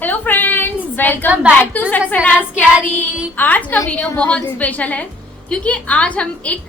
Hello friends, welcome back to Saxena's Kyari. आज का video बहुत स्पेशल है क्योंकि आज हम एक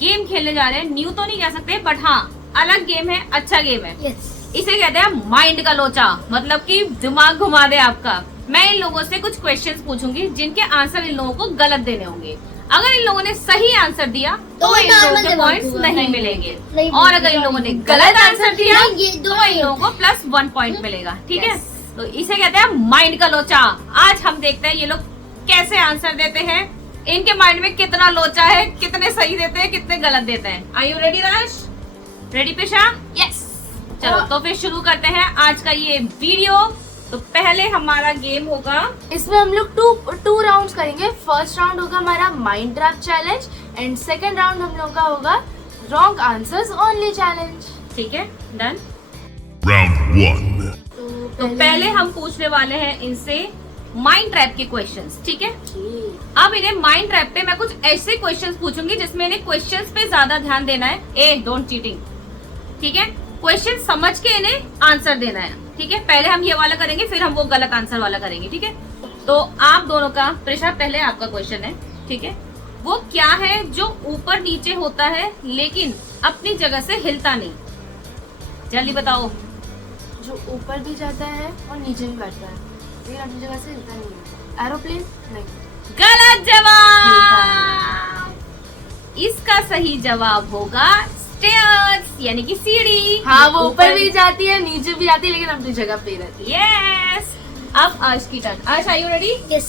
गेम खेलने जा रहे हैं। न्यू तो नहीं कह सकते बट हाँ अलग गेम है, अच्छा गेम है। इसे कहते हैं माइंड का लोचा, मतलब कि दिमाग घुमा दे आपका। मैं इन लोगों से कुछ क्वेश्चंस पूछूंगी जिनके आंसर इन लोगों को गलत देने होंगे। अगर इन लोगों ने सही आंसर दिया तो इन लोगों को पॉइंट्स नहीं मिलेंगे, और अगर इन लोगों ने गलत आंसर दिया तो इन लोगों को +1 पॉइंट मिलेगा। ठीक है, तो इसे कहते हैं माइंड का लोचा। आज हम देखते हैं ये लोग कैसे आंसर देते हैं, इनके माइंड में कितना लोचा है, कितने सही देते हैं, कितने गलत देते हैं। Are you ready Rush? Ready Pesha? Yes. चलो तो फिर शुरू करते हैं आज का ये वीडियो। तो पहले हमारा गेम होगा, इसमें हम लोग टू राउंड्स करेंगे। फर्स्ट राउंड होगा हमारा mind trap challenge and second round हम लोग का होगा रॉन्ग आंसर्स ओनली चैलेंज। ठीक है, डन। Round 1. तो पहले हम पूछने वाले हैं इनसे माइंड ट्रैप के क्वेश्चंस। ठीक है, अब इन्हें माइंड ट्रैप पे मैं कुछ ऐसे क्वेश्चंस पूछूंगी जिसमें इन्हें क्वेश्चंस पे ज्यादा ध्यान देना है। Don't cheating. ठीक है, क्वेश्चन समझ के इन्हें आंसर देना है। ठीक है, पहले हम ये वाला करेंगे फिर हम वो गलत आंसर वाला करेंगे। ठीक है, तो आप दोनों का प्रेशा पहले आपका क्वेश्चन है। ठीक है, वो क्या है जो ऊपर नीचे होता है लेकिन अपनी जगह से हिलता नहीं? जल्दी बताओ। जो ऊपर भी जाता है और नीचे भी बैठता है लेकिन अपनी जगह से हिलता नहीं है। एरोप्लेन? नहीं। गलत जवाब। इसका सही जवाब होगा स्टेयर्स, यानी कि सीढ़ी। हाँ, वो ऊपर भी जाती है नीचे भी जाती है लेकिन अपनी जगह पे रहती है। यस। अब आज की टर्न। आज आर यू रेडी? यस।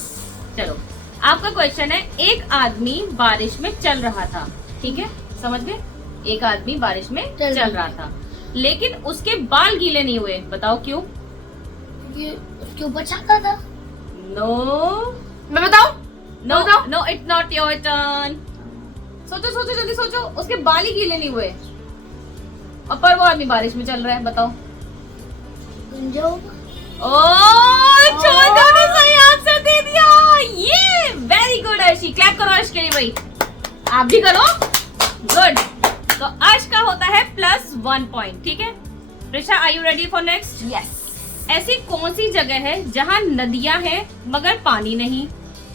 चलो, आपका क्वेश्चन है, एक आदमी बारिश में चल रहा था। ठीक है, समझ गए? एक आदमी बारिश में चल रहा था लेकिन उसके बाल गीले नहीं हुए। बताओ क्यों? उसके ऊपर छाता था। नो, मैं बताऊं? No no, it's not your turn. सोचो सोचो, जल्दी सोचो। उसके बाल ही गीले नहीं हुए और पर वो आदमी बारिश में चल रहा है। बताओ। छोटू ने सही आंसर दे दिया। ये वेरी गुड अर्शी। क्लैप करो अर्श के लिए भाई, आप भी करो। गुड। तो अर्श का होता है +1 पॉइंट। ठीक है, Prisha are you ready for next? Yes. ऐसी कौन सी जगह है जहाँ नदियां हैं मगर पानी नहीं,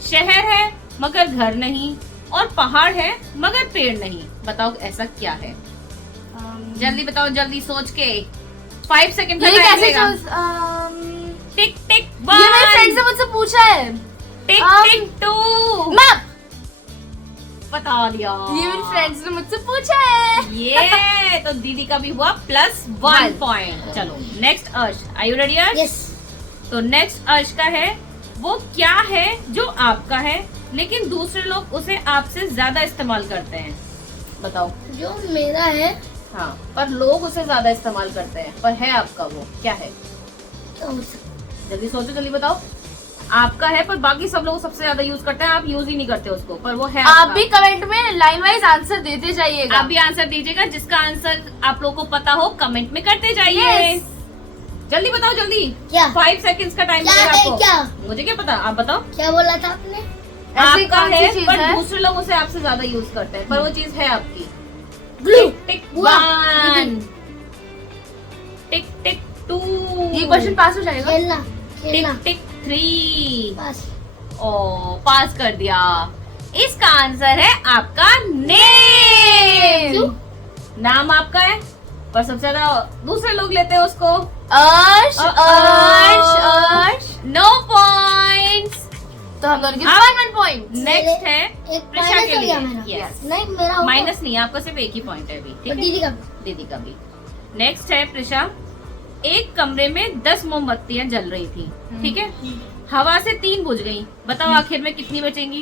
शहर है मगर घर नहीं, और पहाड़ है मगर पेड़ नहीं? बताओ ऐसा क्या है? जल्दी बताओ, जल्दी सोच के। 5 सेकंड का टाइम लगेगा। टिक टिक 1। ये मेरे फ्रेंड से मुझसे पूछा है। टिक टिक 2। मैप। बता दिया। ये मेरे फ्रेंड्स ने मुझसे पूछा है। ये तो दीदी का भी हुआ +1 पॉइंट। चलो नेक्स्ट अर्श, आर यू रेडी अर्श? यस। तो नेक्स्ट अर्श का है, वो क्या है जो आपका है लेकिन दूसरे लोग उसे आपसे ज्यादा इस्तेमाल करते हैं? बताओ। जो मेरा है, हाँ, पर लोग उसे ज्यादा इस्तेमाल करते हैं पर है आपका, वो क्या है? जल्दी सोचो, जल्दी बताओ। आपका है पर बाकी सब लोग सबसे ज्यादा यूज करते हैं, आप यूज ही नहीं करते उसको, पर वो है आप आपका। भी कमेंट में लाइन वाइज आंसर देते जाइएगा। आप भी आंसर दीजिएगा, जिसका आंसर आप लोगों को पता हो कमेंट में करते जाइए। Yes. जल्दी बताओ, जल्दी। क्या? 5 सेकंड्स का टाइम मिलेगा आपको। क्या? मुझे क्या पता, आप बताओ। क्या बोला था आपने? आपका कौन सी है चीज पर है? दूसरे लोग उसे आपसे ज्यादा यूज करते हैं, पर वो चीज है आपकी। ग्लू। टिक वाह, 1। टिक टिक 2। ये क्वेश्चन पास हो जाएगा। टिक टिक 3। पास। ओ, पास कर दिया। इसका आंसर है आपका नेम। क्यों? नाम आपका है पर सबसे ज्यादा दूसरे लोग लेते हैं उसको। अर्श। No points. तो हम दोनों के आप- 1 पॉइंट। नेक्स्ट है एक प्रिशा माइनस के हो लिए। गया मेरा। Yes. नहीं मेरा होगा। माइनस नहीं, आपका सिर्फ एक ही पॉइंट है अभी। ठीक है, दीदी का दीदी का भी। नेक्स्ट है प्रिशा, एक कमरे में 10 मोमबत्तियां जल रही थी। ठीक है, हवा से 3 बुझ गई। बताओ आखिर में कितनी बचेंगी?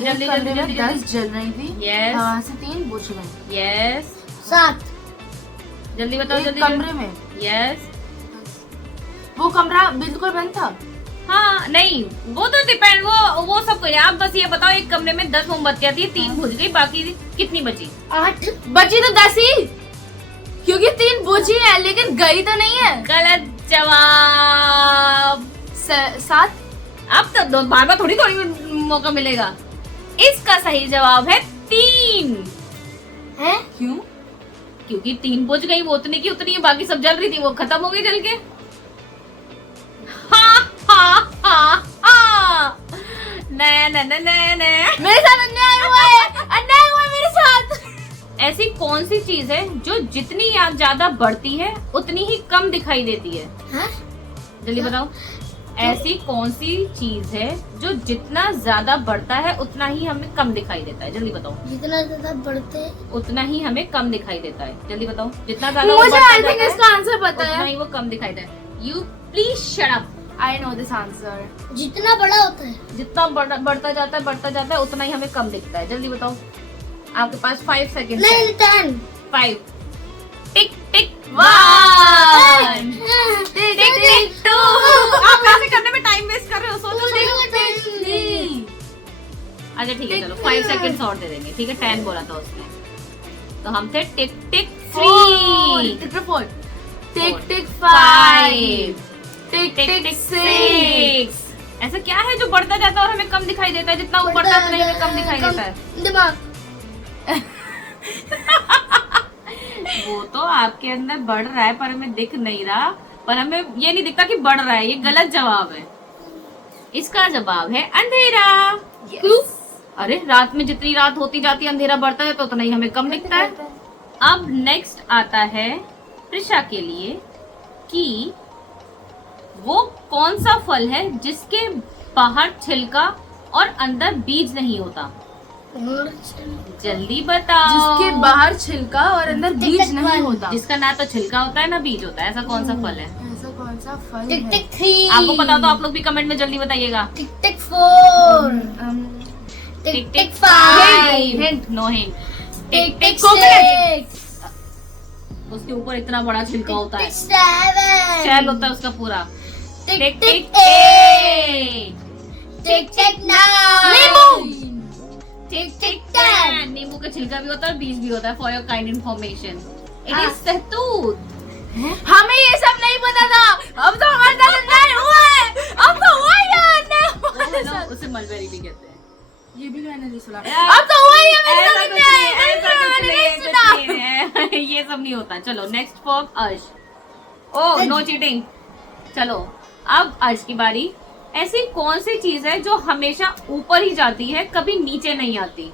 जल्दी, जल्दी, जल्दी, 10 जल रही थी। Yes. हाँ, से 3 बुझ गई। यस, 7। जल्दी बताओ, एक जल्दी। कमरे में यस। वो कमरा बिल्कुल बंद था। हाँ नहीं, वो तो डिपेंड, वो सब कुछ। आप बस ये बताओ, एक कमरे में 10 मोमबत्तियां थी, 3 बुझ गई, बाकी कितनी बची? 8। बची तो 10 ही, क्योंकि 3 बुझी है लेकिन गई तो नहीं है। गलत जवाब। 7। अब तो बार बार थोड़ी थोड़ी मौका मिलेगा। इसका सही जवाब है 3। है? क्यों? क्योंकि 3 बुझ गई, वो उतनी की उतनी है, बाकी सब जल रही थी, वो खत्म हो गई जल के। हाँ, मेरे साथ अन्याय हुआ है मेरे साथ। ऐसी कौन सी चीज है जो जितनी ज्यादा बढ़ती है उतनी ही कम दिखाई देती है? हाँ? जल्दी बताओ। ऐसी कौन सी चीज है जो जितना ज्यादा बढ़ता है उतना ही हमें कम दिखाई देता है? जल्दी बताओ। जितना ज्यादा बढ़ते हैं उतना ही हमें कम दिखाई देता है। जल्दी बताओ। जितना ज्यादा वो मुझे बढ़ता आई थिंक जाता है, इसका आंसर पता उतना है। ही वो कम दिखाई देता है। You please shut up. I know this answer. जितना बड़ा होता है जितना बढ़ता जाता है उतना ही हमें कम दिखता है। जल्दी बताओ। आपके पास 5 सेकेंड। नहीं 10 5 टिक टिक 1 टिक टिक टिक 2। आप ऐसे करने में टाइम वेस्ट कर रहे हो। सोचो सही। अच्छा ठीक है, चलो 5 सेकंड्स और दे देंगे। ठीक है, 10 बोला था उसने, तो हम थे टिक टिक 3, टिक 4, टिक टिक 5, 5, टिक टिक 6। ऐसा क्या है जो बढ़ता जाता है और हमें कम दिखाई देता है? जितना वो बढ़ता है उतना ही हमें कम दिखाई देता है। दिमाग। वो तो आपके अंदर बढ़ रहा है पर हमें दिख नहीं रहा, पर हमें ये नहीं दिखता कि बढ़ रहा है। ये गलत जवाब है। इसका जवाब है अंधेरा। अरे रात में जितनी रात होती जाती है अंधेरा बढ़ता है तो उतना ही हमें कम दिखता है। अब नेक्स्ट आता है प्रिशा के लिए कि वो कौन सा फल है जिसके बाहर छिलका और अंदर बीज नहीं होता? जल्दी बताओ। जिसके बाहर छिलका और अंदर टिक बीज टिक नहीं वन। होता। जिसका ना तो छिलका होता है ना बीज होता है। ऐसा कौन सा फल है? ऐसा कौन सा फल टिक है? टिक 3। आपको पता हो तो आप लोग भी कमेंट में जल्दी बताइएगा। Tick tick 4। Tick tick 5। Hint. No hint. Tick tick coconut. 6। उसके ऊपर इतना बड़ा छिलका होता है, टिक 7। शैल होता है उसका पूरा। टिक टिक 8। टिक टिक 9। नींबू। टिक टिक 10। नींबू का छिलका भी होता है और बीज भी होता है। For your kind information, it हाँ। इज सहतूत। हमें ये सब नहीं पता था। अब तो हमारे साथ अन्याय हुआ है। अब तो हुआ ही है अन्याय। उसे मलबेरी भी कहते हैं। ये भी मैंने नहीं सुना। अब तो हुआ ही है मेरे साथ अन्याय। मैंने नहीं सुना। नहीं, ये सब नहीं होता। चलो next for Arsh. Oh no cheating. चलो अब अर्श की बारी। ऐसी कौन सी चीज है जो हमेशा ऊपर ही जाती है, कभी नीचे नहीं आती?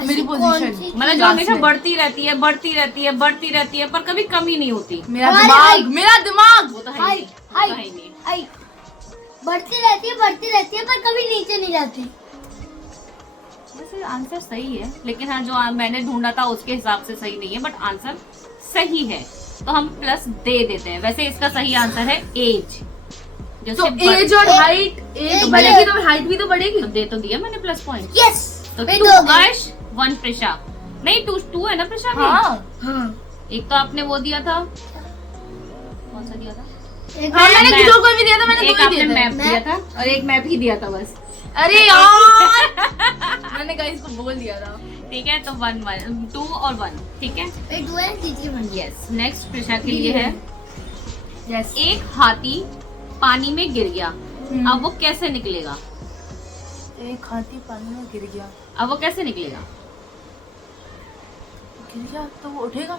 मेरी पोजीशन। मतलब जो हमेशा बढ़ती रहती है, पर कभी कमी नहीं होती। मेरा हमारे दिमाग, हाइट। मेरा दिमाग। वो तो है हाइट, नहीं, वो तो है नहीं। हाइट बढ़ती रहती है पर कभी नीचे नहीं जाती। वैसे आंसर सही है, लेकिन हाँ जो मैंने ढूंढा था उसके हिसाब से सही नहीं है, बट आंसर सही है तो हम प्लस दे देते हैं। वैसे इसका सही आंसर है एज। तो एज और हाइट, एज एक बढ़ेगी तो हाइट भी तो बढ़ेगी। दे तो दिया मैंने प्लस पॉइंट। यस। तो फिर 2 दो गए। अर्श 1 प्रिशा। नहीं 2 है ना प्रिशा भी? हाँ हाँ। एक तो आपने वो दिया था, कौन सा दिया था? एक हाँ, मैंने मैप। जो कोई भी दिया था मैंने एक दो ही आपने दिए थे। मैप दिया था और एक मैप ही दिया था बस। अरे यार मैंने गाइस को बोल दिया था। ठीक है, तो 1 1 2 और 1। ठीक है, फिर 2 है, तीसरी बन गई। यस। नेक्स्ट प्रिशा के लिए है यस। एक हाथी पानी में गिर गया, अब वो कैसे निकलेगा? एक हाथी पानी में गिर गया। अब वो कैसे निकलेगा? गिर गया तो वो उठेगा।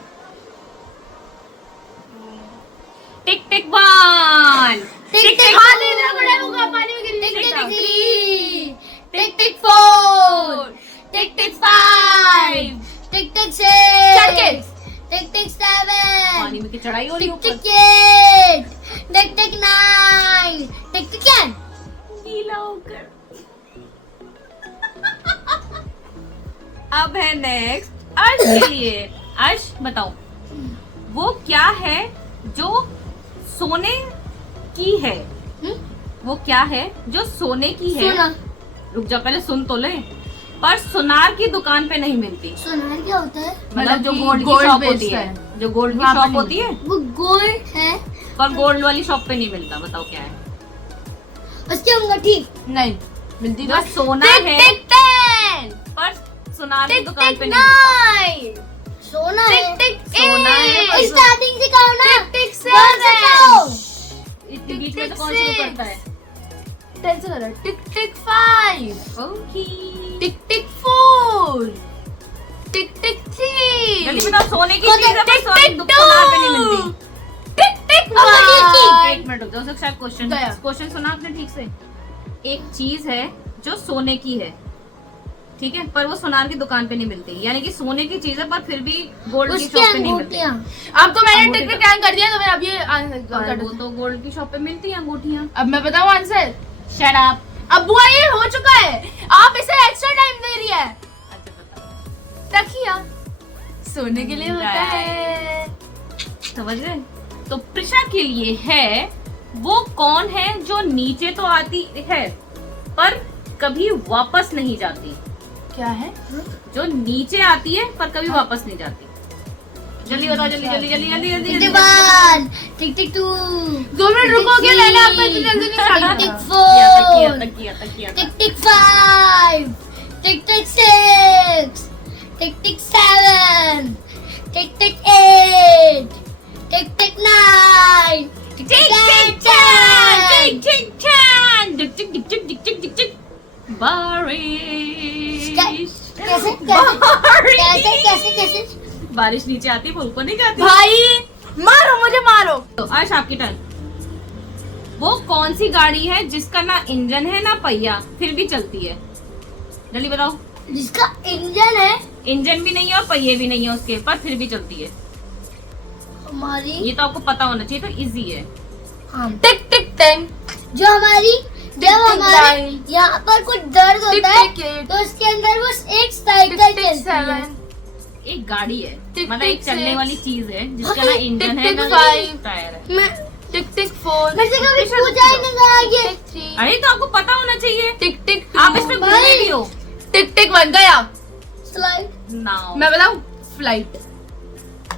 टिक टिक 1। टिक टिक हाथी इतना बड़ा होगा पानी में गिर टिक टिक गया। 3। टिक टिक 4। Tick tick 5। टिक टिक 6। टिक टिक 7। पानी में की चढ़ाई हो रही टिक है टिक ऊपर 8। टिक टिक 9। टिक टिक 10। गीला होकर। अब है नेक्स्ट अर्श के लिए। अर्श बताओ, वो क्या है जो सोने की है? वो क्या है जो सोने की है? सोना। रुक जा, पहले सुन तो ले। पर सुनार की दुकान पे नहीं मिलती। सोनार क्या होता है? मतलब जो कि गोल्ड की gold शॉप based होती है, है। जो गोल्ड की वहाँ पे शॉप नहीं होती है, वो गोल्ड है। पर गोल्ड वाली शॉप पे नहीं मिलता। बताओ क्या है? उसकी अंगूठी। नहीं मिलती जो तो सोना है टिक 10। पर सुनार की टिक दुकान टिक पे नहीं मिलता। 9। सोना है। टिक टिक सोना है, पर स्टार्टिंग से कहो ना। टिक टिक वन से 7। कहो। इसके बीच में टिक तो कौन शुरू six। करता है? 10 से कर रहा। टिक टिक 5। ओके, टिक टिक 4। टिक टिक 3। जल्दी बताओ। सोने की टिक चीज है पर टिक सोने की टिक दुकान पे नहीं मिलती। टिक टिक अंगूठी की। 1। एक मिनट रुक जाओ, शायद क्वेश्चन गया। क्वेश्चन सुना आपने ठीक से? एक चीज है जो सोने की है, ठीक है, पर वो सोनार की दुकान पे नहीं मिलती, यानी कि सोने की चीज है पर फिर भी गोल्ड की उसकी शॉप पे नहीं मिलती। अंगूठियाँ। अब तो मैंने अंगूठी टिक तो- टैन कर दिया, तो मैं अब ये पर वो तो गोल्ड की शॉप पे मिलती है अंगूठियाँ। अब मैं बताऊं आंसर? Shut up. अब बुआ ये हो चुका है, आप इसे एक्स्ट्रा टाइम दे रही है। अच्छा बताओ, तकिया सोने के लिए होता है। समझ गए? तो प्रिशा के लिए है, वो कौन है जो नीचे तो आती है पर कभी वापस नहीं जाती? क्या है? जो नीचे आती है पर कभी वापस नहीं जाती। जल्दी बताओ, जल्दी जल्दी जल्दी जल्दी जल्दी टिक टिक जल्दी। 1, टिक टिक 2, 2 मिनट रुकोगे? मैंने आपको इतनी जल्दी नहीं टिक टिक छाड़ा। 4, तकिया। टिक टिक 5, टिक टिक 6, टिक टिक 7, टिक टिक 8, टिक टिक 9, टिक टिक 10। बारिश। कैसे कैसे कैसे कैसे? बारिश नीचे आती है, वो ऊपर नहीं जाती। भाई मारो मुझे, मारो। तो आज आपकी टर्न। वो कौन सी गाड़ी है जिसका ना इंजन है ना पहिया, फिर भी चलती है? जल्दी बताओ। जिसका इंजन है इंजन भी नहीं है और पहिए भी नहीं है उसके, पर फिर भी चलती है। हमारी, ये तो आपको पता होना चाहिए, तो इजी है। हाँ, टिक टिक 10, जो हमारी जब टिक हमारे 9, यहाँ पर कुछ दर्द टिक होता है टिक 8, तो उसके अंदर वो एक साइकिल टिक टिक चलती है। 7, एक गाड़ी है, टिक मतलब टिक एक चलने 6, वाली चीज है जिसका ना इंजन है टिक ना टिक 5, टायर है। मैं टिक टिक 4, मेरे से कभी पूछा ही नहीं गया ये। टिक 3, अरे तो आपको पता होना चाहिए, टिक टिक आप इसमें 2, घूमे भी हो। टिक टिक 1 गया। स्लाइड। नाउ मैं बताऊं? फ्लाइट।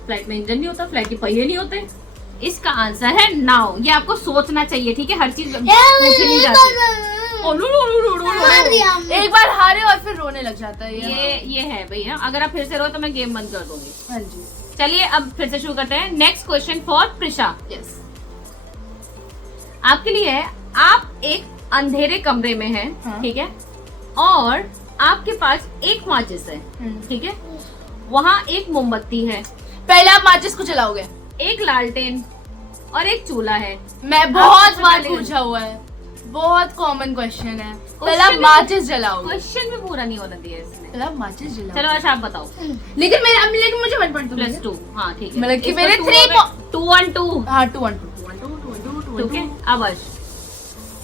फ्लाइट में इंजन नहीं होता, फ्लाइट के पहिए नहीं होते। इसका आंसर है नाव। ये आपको सोचना चाहिए, ठीक है, हर चीज पूछी नहीं जाती। मार दिया हमने। एक बार हारे और फिर रोने लग जाता है ये है भैया, अगर आप फिर से रोए तो मैं गेम बंद कर दूंगी। हाँ जी, चलिए अब फिर से शुरू करते हैं। Next question for Prisha. Yes. आपके लिए है, आप एक अंधेरे कमरे में हैं, हाँ। ठीक है, और आपके पास एक माचिस है, ठीक है, वहाँ एक मोमबत्ती है, पहले आप माचिस को चलाओगे। एक लालटेन और एक चूल्हा है। मैं बहुत सबसे बार पहले- पूछा हुआ है, बहुत कॉमन क्वेश्चन है। पहले Question आप में- माचिस जलाओगे। क्वेश्चन भी पूरा नहीं होने दिया इसने। पहले आप माचिस जलाओगे। चलो अच्छा आप बताओ। लेकिन मुझे 1 पॉइंट +2, हाँ ठीक है। मतलब कि इसमें मेरे 2 3 हो गए। 2 1 2, हाँ 2 1 ठीक है। अब अर्श,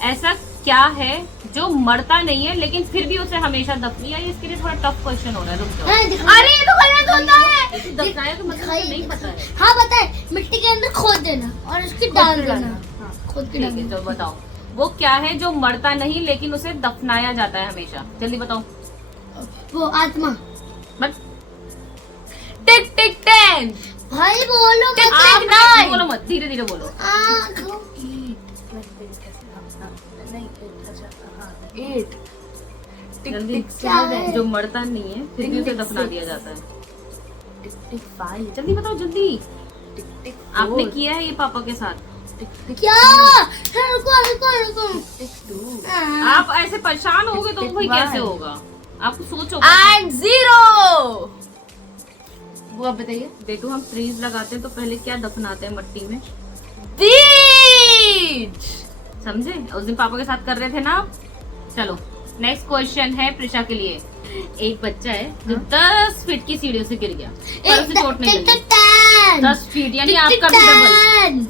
ऐसा क्या है जो मरता नहीं है लेकिन फिर भी उसे हमेशा दफनिया? ये इसके लिए थोड़ा टफ क्वेश्चन हो रहा है, रुक जाओ। हाँ, अरे ये तो गलत होता है। दफनाया तो मतलब दिखाई- उसे नहीं पता है। हाँ बताए, मिट्टी के अंदर खोद देना और उसकी डाल देना। हाँ। खोद के ठीक है, डालना। तो बताओ वो क्या है जो मरता नहीं लेकिन उसे दफनाया जाता है हमेशा? जल्दी बताओ। वो आत्मा। बट टिक टिक 10, भाई बोलो टिक मत। टिक आप 9, बोलो मत, धीरे धीरे बोलो। आँख। 8, टिक जल्दी। टिक क्या है? 7, जो मरता नहीं है फिर भी उसे टिक दफना टिक दिया जाता है। टिक टिक 5, जल्दी बताओ, जल्दी। टिक टिक आपने 4, किया है ये पापा के साथ? टिक टिक क्या? हाँ, रुको रुको रुको। टिक 2 हाँ। आप ऐसे परेशान होगे तो टिक भाई टिक कैसे 1 होगा? आपको सोचो। एंड 0। वो आप बताइए। देखो हम ट्रीज लगाते हैं तो पहले क्या दफनाते हैं मट्टी में, बीज। समझे? उस दिन पापा के साथ कर रहे थे ना आप। चलो नेक्स्ट क्वेश्चन है प्रिशा के लिए। एक बच्चा है जो 10 फीट की सीढ़ियों से गिर गया पर उसे चोट नहीं टिक लगी। टिक 10, 10 फीट यानी टिक टिक आपका भी डबल। 10,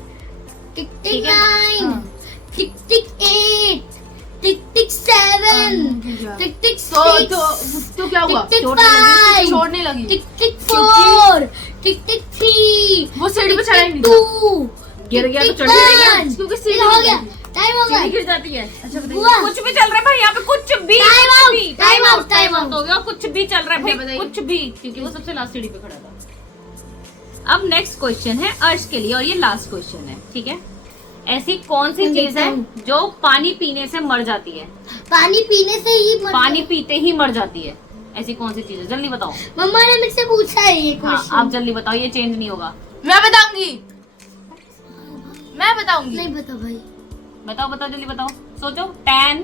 टिक टिक ठीक है? 9, हाँ। टिक टिक 8, टिक टिक 7, टिक टिक 6, तो क्या हुआ? टिक टिक चोट नहीं लगी, 5, चोट नहीं लगी। टिक टिक 4, टिक टिक 3, वो सीढ़ी पे चढ़ा ही नहीं 2, गिर गया तो टिक चढ़ ही नहीं गया, 1, क्योंकि सीढ़ी हो नहीं गया। लगी। टाइम हो सीढ़ी गया। गिर जाती है। अच्छा बताइए। बुआ। कुछ भी चल रहा है भाई यहाँ पे, कुछ भी Time कुछ out, भी। time out, time Time out out। हो गया, कुछ भी चल रहा है अच्छा, भाई, बताइए। कुछ भी, क्योंकि वो सबसे लास्ट सीढ़ी पे खड़ा था। अब नेक्स्ट क्वेश्चन है अर्श के लिए और ये लास्ट क्वेश्चन है, ठीक है। ऐसी कौन सी चीज है जो पानी पीने से मर जाती है? पानी पीने से ही मर पानी पीते ही मर जाती है, ऐसी कौन सी चीज है? जल्दी बताओ। मम्मा ने मुझसे पूछा है ये हाँ क्वेश्चन। आप जल्दी बताओ, ये चेंज नहीं होगा। मैं बताऊंगी, मैं बताऊंगी। नहीं पता भाई। बताओ बताओ जल्दी बताओ, सोचो। 10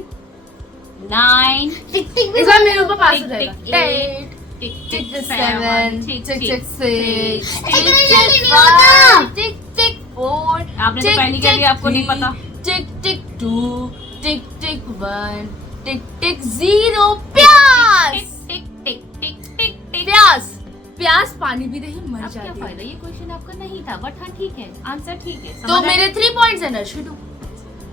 9 टिक टिक भी इस बार मेरे ऊपर पास हो टिक जाएगा। टिक 8, टिक टिक टिक 7, टिक टिक टिक टिक 6, इतना टिक जल्दी टिक नहीं होता। 5, टिक टिक 4। आपने तो पहली कह लिया, आपको नहीं पता। टिक टिक 2, टिक टिक 1, टिक टिक 0 प्याज। टिक टिक टिक टिक टिक। प्याज प्याज पानी भी नहीं मर अब क्या जाती फायदा, है। ये क्वेश्चन आपका नहीं था, बट हाँ ठीक है, आंसर ठीक है। तो समझ आया? मेरे 3 पॉइंट्स है नर्श 2।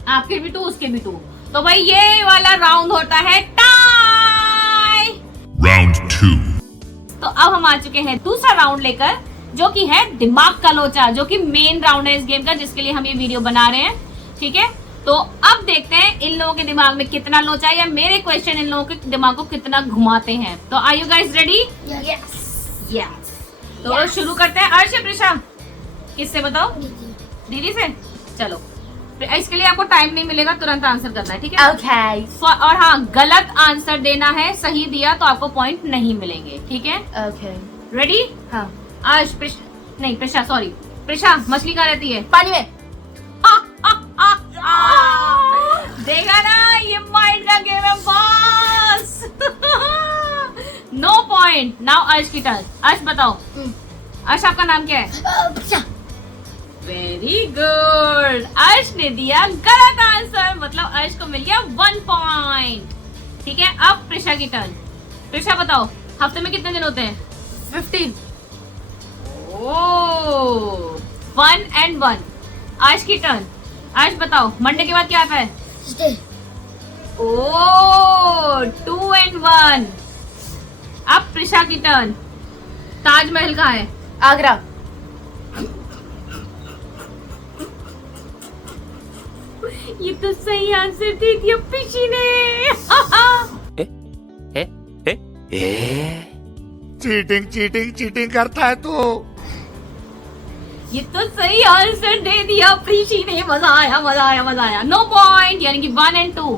आपके भी 2, उसके भी 2। तो भाई ये वाला राउंड होता है टाई। Round 2. तो अब हम आ चुके हैं दूसरा राउंड लेकर, जो कि है दिमाग का लोचा, जो कि मेन राउंड है इस गेम का, जिसके लिए हम ये वीडियो बना रहे हैं। ठीक है, तो अब देखते हैं इन लोगों के दिमाग में कितना लोचा है, या मेरे क्वेश्चन इन लोगों के दिमाग को कितना घुमाते हैं। तो are you guys ready? Yes yes. तो शुरू करते हैं। अर्श, प्रिशा, किससे बताओ? दीदी से। चलो, इसके लिए आपको टाइम नहीं मिलेगा, तुरंत आंसर करना है, ठीक है? ओके और हाँ, गलत आंसर देना है, सही दिया तो आपको पॉइंट नहीं मिलेंगे, ठीक है? ओके। रेडी? हाँ, आज नहीं, प्रिशा, सॉरी प्रिशा, मछली कहाँ रहती है? पानी में। देखा ना, ये माइंड का गेम है बॉस। No point. नाउ अर्श की टर्न। अर्श बताओ, अर्श आपका नाम क्या है? Very good. अर्श ने दिया गलत आंसर, मतलब अर्श को मिल गया 1 पॉइंट। ठीक है, अब प्रिशा की टर्न। प्रिशा बताओ, हफ्ते में कितने दिन होते हैं? 15। ओह, 1 and 1। आज की टर्न। आज बताओ, मंडे के बाद क्या आता है? ओह, 2 and 1। अब प्रिशा की टर्न। ताजमहल कहाँ है? आगरा। ये तो सही आंसर दे दिया पिशी ने। चीटिंग करता है तू। ये तो सही आंसर दे दिया प्रीशी ने। मजा आया। नो पॉइंट, यानी कि 1 and 2।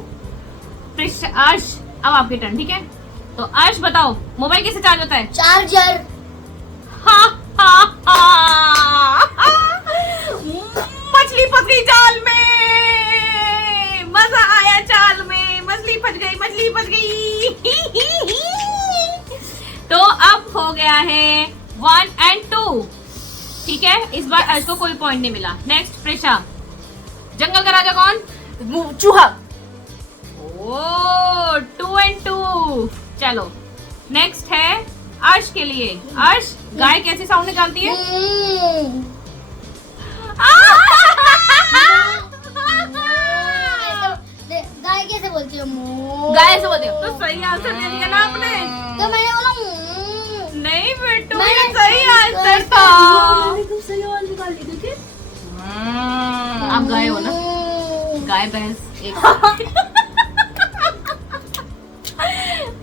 अर्श, अब आपकी टर्न, ठीक है? तो अर्श बताओ, मोबाइल कैसे चार्ज होता है? चार्जर। मछली फंस गई जाल में। मजा आया चाल में, मछली फंस गई। तो अब हो गया है 1 and 2। ठीक है, इस बार अर्श को कोई पॉइंट नहीं मिला। नेक्स्ट प्रिशा। जंगल का राजा कौन? चूहा। ओह, 2 and 2। चलो, नेक्स्ट है अर्श के लिए। अर्श, गाय कैसी साउंड निकालती है? गाय कैसे बोलती हो? गाय से बोलते हो। तो सही आंसर दे दिया ना आपने। तो मैंने बोला नहीं बेटू, मैंने ये सही आंसर था। सही आवाज निकाल ली, देखिए। आप गाय हो ना? गाय भैंस एक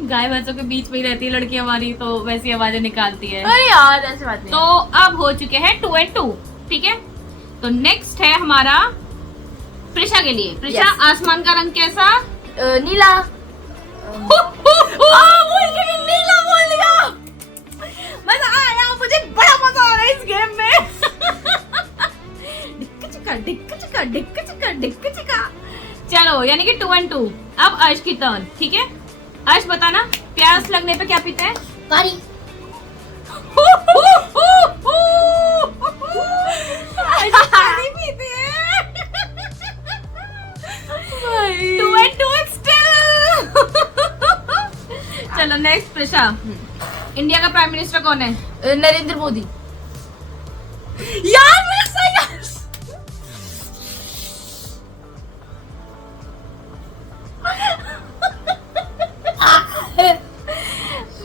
गाय भैंसों के बीच में ही रहती है लड़की हमारी, तो वैसी आवाजें निकालती है। अरे यार, ऐसी बात नहीं। तो अब हो चुके हैं 2 and 2। ठीक है, तो नेक्स्ट है हमारा प्रिशा के लिए। प्रिशा, Yes. आसमान का रंग कैसा? नीला। नीला बोल दिया। मजा आया, मुझे बड़ा मजा आ रहा है इस गेम में। डिक्क चिका। चलो, यानी कि 2 and 2। अब अर्श की टर्न, ठीक है? अर्श बताना, प्यास लगने पे क्या पीते हैं? पानी। पानी पीते हैं। 2 and 2 still। चलो, नेक्स्ट प्रिशा। इंडिया का प्राइम मिनिस्टर कौन है? नरेंद्र मोदी। यार, मेरा सही आंसर।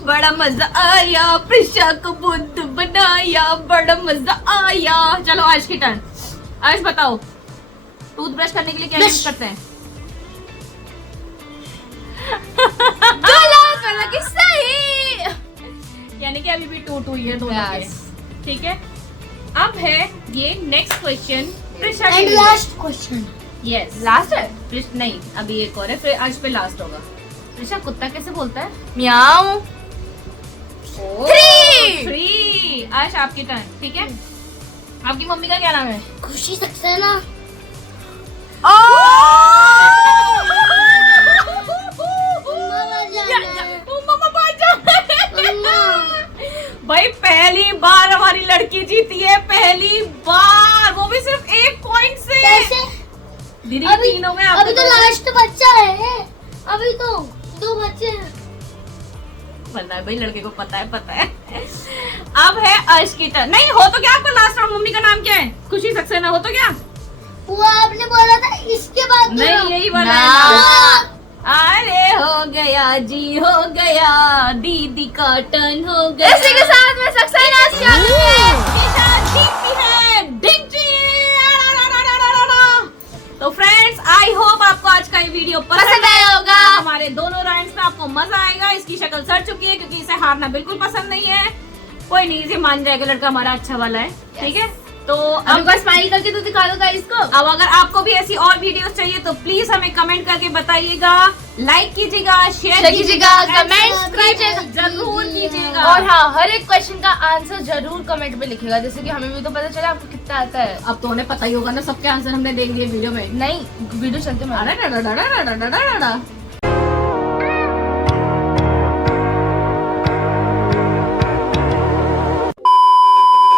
बड़ा मजा आया, प्रिशा को बुद्ध बनाया, बड़ा मजा आया। चलो, आज की टर्न। आज बताओ, टूथब्रश करने के लिए क्या यूज करते हैं? गला की सही। यानी कि अभी भी 2-2 ही है दोनों के। Yes. ठीक है, अब है ये नेक्स्ट क्वेश्चन प्रिशा के एंड लिए। Last question. यस, लास्ट है। नहीं, अभी एक और है, फिर आज पे लास्ट होगा। प्रिशा, कुत्ता कैसे बोलता है? म्याऊ। 3। आज आपकी टर्न, ठीक है? आपकी मम्मी का क्या नाम है? खुशी सक्सेना। भाई, पहली बार हमारी लड़की जीती है, पहली बार, वो भी सिर्फ 1 पॉइंट से। कैसे? दीदी, अभी 3 हो गए। अभी तो लास्ट बच्चा है। अभी तो पता है भाई, लड़के को पता है। अब है अर्श की टर्न। नहीं हो तो क्या आपका लास्ट राउंड? मम्मी का नाम क्या है? खुशी सक्सेना हो तो क्या? वो आपने बोला था इसके बाद नहीं यही बोला है हाँ। ना। अरे हो गया जी, हो गया, दीदी का टर्न हो गया। इसी के साथ में सक्सेना स्क्वारी जीतती है डिंची। तो फ्रेंड्स, आई होप आपको आज का ये वीडियो पसंद आया होगा। हमारे दोनों राउंड्स में आपको मजा आएगा। इसकी शक्ल सड़ चुकी है क्योंकि इसे हारना बिल्कुल पसंद नहीं है। कोई नहीं, इसे मान जाएगा, लड़का हमारा अच्छा वाला है, ठीक है। तो अब बस स्माइल करके तो दिखा दो गाइस को। अब अगर आपको भी ऐसी और वीडियोस चाहिए तो प्लीज हमें कमेंट करके बताइएगा, लाइक कीजिएगा, शेयर कीजिएगा, कमेंट सब्सक्राइब कीजिएगा जरूर कीजिएगा। और हाँ, हर एक क्वेश्चन का आंसर जरूर कमेंट में लिखेगा, जैसे कि हमें भी तो पता चला आपको कितना आता है। अब तो उन्हें पता ही होगा ना, सबके आंसर हमने देख लिए वीडियो में। नहीं, वीडियो चलते में अरे